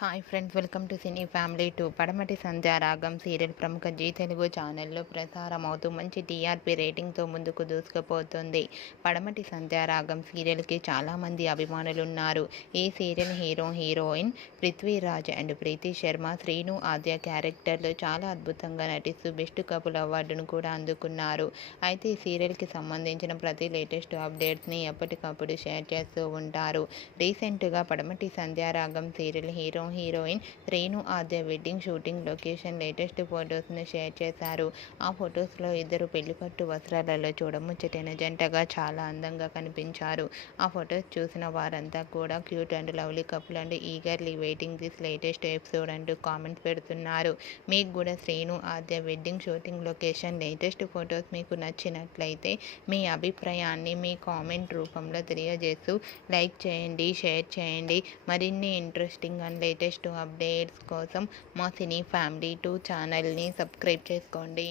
Hi friends, welcome to cine family 2. పడమటి Sandhyaragam serial ప్రముఖ G Telugu ఛానల్లో ప్రసారం అవుతూ మంచి టీఆర్పీ రేటింగ్తో ముందుకు దూసుకుపోతుంది. పడమటి సంధ్యారాగం సీరియల్కి చాలామంది అభిమానులున్నారు. ఈ సీరియల్ హీరోయిన్ పృథ్వీరాజ్ అండ్ ప్రీతి శర్మ, శ్రీను ఆద్య క్యారెక్టర్లు చాలా అద్భుతంగా నటిస్తూ బెస్ట్ కపుల్ అవార్డును కూడా అందుకున్నారు. అయితే ఈ సీరియల్కి సంబంధించిన ప్రతి లేటెస్ట్ అప్డేట్స్ని ఎప్పటికప్పుడు షేర్ చేస్తూ ఉంటారు. రీసెంట్గా Padamati Sandhyaragam serial heroine Sreenu Aadya wedding shooting location latest ఫొటోస్ను షేర్ చేశారు. ఆ ఫొటోస్లో ఇద్దరు పెళ్లిపట్టు వస్త్రాలలో చూడముచ్చటైన జంటగా చాలా అందంగా కనిపించారు. ఆ ఫొటోస్ చూసిన వారంతా కూడా cute and lovely couple and eagerly waiting this latest episode అంటూ కామెంట్స్ పెడుతున్నారు. మీకు కూడా Sreenu Aadya wedding shooting location latest photos మీకు నచ్చినట్లయితే మీ అభిప్రాయాన్ని మీ కామెంట్ రూపంలో తెలియజేస్తూ లైక్ చేయండి, షేర్ చేయండి. మరిన్ని ఇంట్రెస్టింగ్ అండ్ లేటెస్ట్ అప్డేట్స్ కోసం మా సినీ ఫ్యామిలీ 2 ఛానల్ని సబ్స్క్రైబ్ చేసుకోండి.